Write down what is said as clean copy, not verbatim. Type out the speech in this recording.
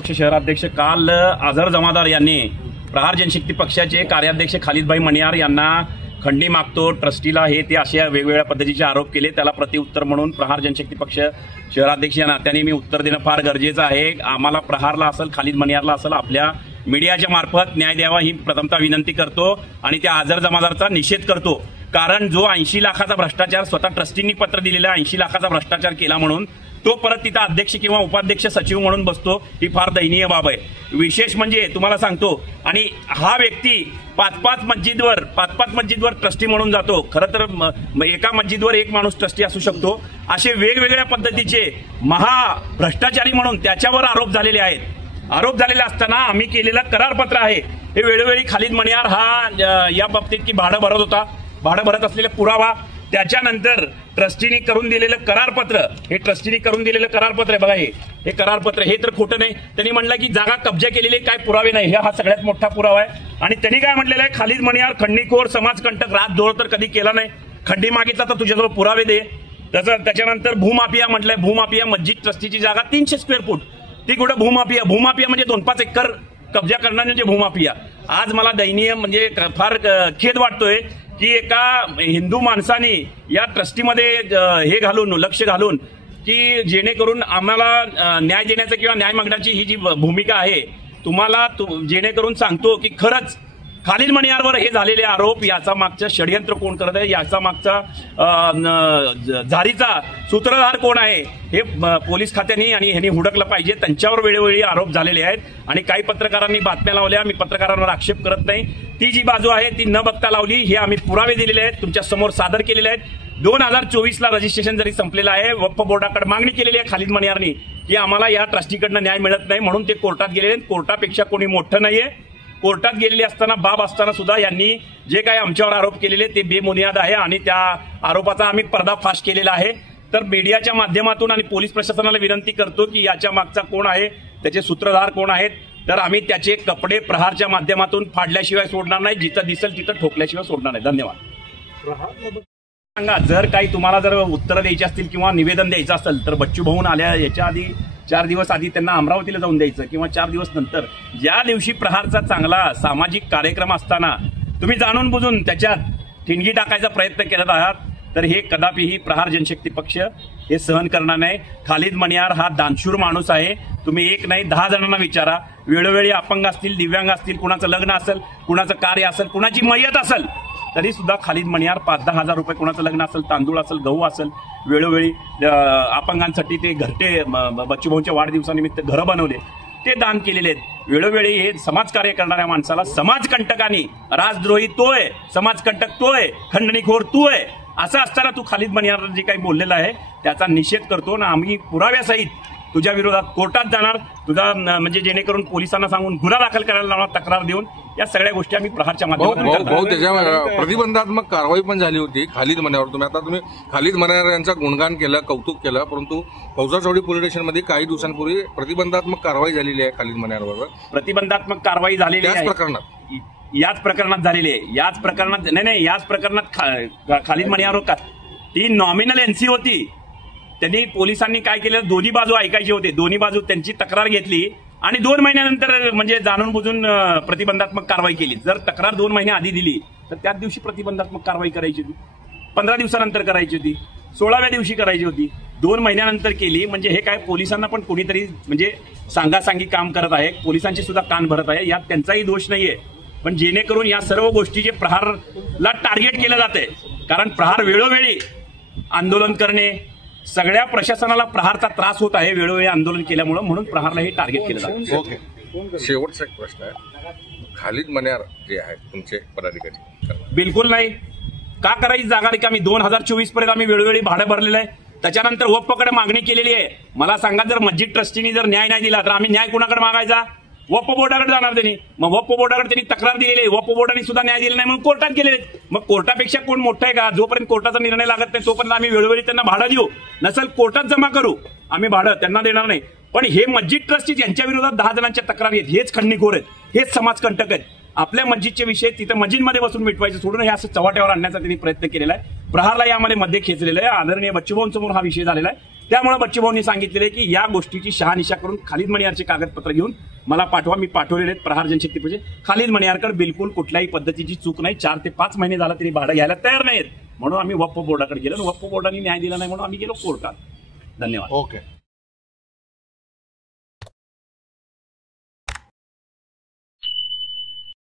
पक्ष शहराध्यक्ष काल आझर जमादार यांनी प्रहार जनशक्ती पक्षाचे कार्याध्यक्ष खालिदभाई मणियार यांना खंडी मागतो, ट्रस्टीला हे ते अशा वेगवेगळ्या पद्धतीचे आरोप केले। त्याला प्रतिउत्तर म्हणून प्रहार जनशक्ती पक्ष शहराध्यक्ष या नात्याने मी उत्तर देणं फार गरजेचं आहे। आम्हाला प्रहारला असेल, खालिद मणियारला असेल, आपल्या मीडियाच्या मार्फत न्याय द्यावा ही प्रथमतः विनंती करतो आणि त्या आझर जमादारचा निषेध करतो। कारण जो 80 लाखाचा भ्रष्टाचार स्वतः ट्रस्टींनी पत्र दिलेला 80 लाखाचा भ्रष्टाचार केला म्हणून तो परत तिथं अध्यक्ष किंवा उपाध्यक्ष सचिव म्हणून बसतो, ही फार दयनीय बाब आहे। विशेष म्हणजे तुम्हाला सांगतो, आणि हा व्यक्ती पाच मस्जिदवर ट्रस्टी म्हणून जातो। खरं तर एका मस्जिदवर एक माणूस ट्रस्टी असू शकतो। असे वेगवेगळ्या पद्धतीचे महाभ्रष्टाचारी म्हणून त्याच्यावर आरोप झालेले आहेत। आरोप झालेले असताना आम्ही केलेलं करारपत्र आहे हे वेळोवेळी खालिद मणियार हा या बाबतीत की भाडं भरत होता, भाडं भरत असलेला पुरावा, त्याच्यानंतर ट्रस्टीने करून दिलेलं करारपत्र, हे ट्रस्टीने करून दिलेलं करारपत्र आहे बघा, हे करारपत्र हे तर खोटं नाही। त्यांनी म्हटलं की जागा कब्जा केलेले काय पुरावे नाही, हा सगळ्यात मोठा पुरावा आहे। आणि त्यांनी काय म्हटलेलं आहे, खालिद मणियार खंडणीखोर, समाजकंटक, राजद्रोह तर कधी केला नाही, खंडी मागितला तर तुझ्याजवळ पुरावे दे। त्याच्यानंतर भूमाफिया म्हटलंय, भूमाफिया मस्जिद ट्रस्टीची जागा 300 स्क्वेअर फूट, ती कुठं भूमाफिया म्हणजे 2-5 एकर कब्जा करणं म्हणजे भूमाफिया। आज मला दयनीय म्हणजे फार खेद वाटतोय की एका हिंदू माणसाने या ट्रस्टीमध्ये हे घालून, लक्ष घालून की जेणेकरून आम्हाला न्याय देण्याचं किंवा न्याय मागण्याची ही जी भूमिका आहे, तुम्हाला जेणेकरून सांगतो की खरंच खालिद मणियारवर हे झालेले आरोप, याचा मागचं षडयंत्र कोण करत आहे, याचा मागचा झारीचा सूत्रधार कोण आहे हे पोलीस खात्याने आणि ह्यांनी हुडकलं पाहिजे। त्यांच्यावर वेळोवेळी आरोप झालेले आहेत आणि काही पत्रकारांनी बातम्या लावल्या, मी पत्रकारांवर आक्षेप करत नाही, ती जी बाजू आहे ती न बघता लावली, हे आम्ही पुरावे दिलेले आहेत, तुमच्या समोर सादर केलेले आहेत। 2024ला रजिस्ट्रेशन जरी संपलेलं आहे, वक्फ बोर्डाकडे मागणी केलेली आहे खालिद मणियारनी की आम्हाला या ट्रस्टीकडनं न्याय मिळत नाही, म्हणून ते कोर्टात गेलेले आहेत। कोर्टापेक्षा कोणी मोठं नाहीये, कोर्टात गेलेली असताना बाब असताना सुद्धा यांनी जे काही आमच्यावर आरोप केलेले ते बेबुनियाद आहे आणि त्या आरोपाचा आम्ही पर्दाफाश केलेला आहे। तर मीडियाच्या माध्यमातून आणि पोलीस प्रशासनाला विनंती करतो की याच्या मागचा कोण आहे, त्याचे सूत्रधार कोण आहेत, तर आम्ही त्याचे कपडे प्रहारच्या माध्यमातूून फाडल्याशिवाय सोडणार नाही, जिथं दिसेल तिथं ठोकल्याशिवाय सोडणार नाही। धन्यवाद। सांगा, जर काही तुम्हाला जर उत्तरं द्यायची असतील किंवा निवेदन द्यायचं असेल तर बच्चू भाऊन आल्या याच्या आधी 4 दिवस आधी त्यांना अमरावतीला जाऊन द्यायचं किंवा 4 दिवस नंतर, ज्या दिवशी प्रहारचा चांगला सामाजिक कार्यक्रम असताना तुम्ही जाणून बुजून त्याच्यात ठिणगी टाकायचा प्रयत्न करत आहात, तर हे कदापिही प्रहार जनशक्ती पक्ष हे सहन करणार नाही। खालिद मणियार हा दानशूर माणूस आहे, तुम्ही एक नाही 10 जणांना विचारा, वेळोवेळी अपंग असतील, दिव्यांग असतील, कुणाचं लग्न असेल, कुणाचं कार्य असेल, कुणाची मयत असेल, तरी सुद्धा खालिद मणियार 5-10 हजार रुपये, कुणाचं लग्न असेल, तांदूळ असेल, गहू असेल, वेळोवेळी अपंगांसाठी ते घरटे बच्चूभाऊंच्या वाढदिवसानिमित्त घरं बनवले, ते दान केलेले आहेत। वेळोवेळी हे समाजकार्य करणाऱ्या माणसाला समाजकंटकांनी, राजद्रोही तो आहे, समाजकंटक तो आहे, खंडणीखोर तू आहे, असं असताना तू खालिद मणियार जे काही बोललेलं आहे त्याचा निषेध करतो ना आम्ही पुराव्यासहित तुझ्या विरोधात कोर्टात जाणार, तुझा म्हणजे जेणेकरून पोलिसांना सांगून गुन्हा दाखल करायला लावणार, तक्रार देऊन, या सगळ्या गोष्टी आम्ही प्रहारच्या माध्यमातून त्याच्या प्रतिबंधात्मक कारवाई पण झाली होती खालिद मणियारवर। तुम्ही खालिद मणियार यांचं गुणगान केलं, कौतुक केलं, परंतु फौजाचौडी पोलीस स्टेशनमध्ये काही दिवसांपूर्वी प्रतिबंधात्मक कारवाई झालेली आहे खालिद मणियारवर। प्रतिबंधात्मक कारवाई झालेली आहे याच प्रकरणात झालेली आहे, याच प्रकरणात खालिद मणियारवर ती नॉमिनल एनसी होती। त्यांनी पोलिसांनी काय केलं, दोन्ही बाजू ऐकायची होती, दोन्ही बाजू त्यांची तक्रार घेतली आणि 2 महिन्यानंतर म्हणजे जाणून बुजून प्रतिबंधात्मक कारवाई केली। जर तक्रार 2 महिने आधी दिली तर त्याच दिवशी प्रतिबंधात्मक कारवाई करायची होती, 15 दिवसानंतर करायची होती, 16व्या दिवशी करायची होती, 2 महिन्यानंतर केली। म्हणजे हे काय पोलिसांना पण कोणीतरी म्हणजे सांगासांगी काम करत आहे, पोलिसांची सुद्धा कान भरत आहे, यात त्यांचाही दोष नाहीये। पण जेणेकरून या सर्व गोष्टीचे प्रहारला टार्गेट केलं जाते, कारण प्रहार वेळोवेळी आंदोलन करणे, सगळ्या प्रशासनाला प्रहारचा त्रास होत आहे वेळोवेळी आंदोलन केल्यामुळे, म्हणून प्रहारला हे टार्गेट केलं जातं। ओके, शेवटचा एक प्रश्न आहे, खालिद मणियार जे आहेत तुमचे पदाधिकारी? बिलकुल नाही। का करायची जागा रिकामी? 2024 पर्यंत आम्ही वेळोवेळी भाडं भरलेलं आहे, त्याच्यानंतर वक्फकडे मागणी केलेली आहे। मला सांगा, जर मस्जिद ट्रस्टीने जर न्याय नाही दिला तर आम्ही न्याय कुणाकडे मागायचा? वक्फ बोर्डाकडे जाणार त्यांनी, मग वक्फ बोर्डाकडे त्यांनी तक्रार दिलेली आहे, वक्फ बोर्डाने सुद्धा न्याय दिला नाही म्हणून कोर्टात गेलेले। मग कोर्टापेक्षा कोण मोठं आहे का? जोपर्यंत कोर्टाचा निर्णय लागत नाही तोपर्यंत आम्ही वेळोवेळी त्यांना भाडं देऊ, नसेल कोर्टात जमा करू, आम्ही भाडं त्यांना देणार नाही। पण हे मस्जिद ट्रस्टी यांच्या विरोधात 10 जणांच्या तक्रारी आहेत, हेच खंडणीखोर आहेत, हेच समाजकंटक आहेत। आपल्या मस्जिदचे विषय तिथं मस्जिदमध्ये बसून मिटवायचे सोडून हे असं चव्हाट्यावर आणण्याचा त्यांनी प्रयत्न केलेला आहे। प्रहारला यामध्ये मध्ये खेचलेलं आहे। आदरणीय बच्चूभाऊंसमोर हा विषय झालेला आहे, त्यामुळे बच्चूभाऊंनी सांगितलेले की या गोष्टीची शहानिशा करून खालिद मणियारचे कागदपत्र घेऊन मला पाठवा. मी पाठवलेले आहेत प्रहार जनशक्ती म्हणजे खालिद मणियारकर बिलकुल कुठल्याही पद्धतीची चूक नाही. 4 ते 5 महिने झाला तरी भाडं घ्यायला तयार नाहीत म्हणून आम्ही वक्फ बोर्डाकडे गेलो. वक्फ बोर्डाने न्याय दिला नाही म्हणून आम्ही गेलो कोर्टात. धन्यवाद. ओके.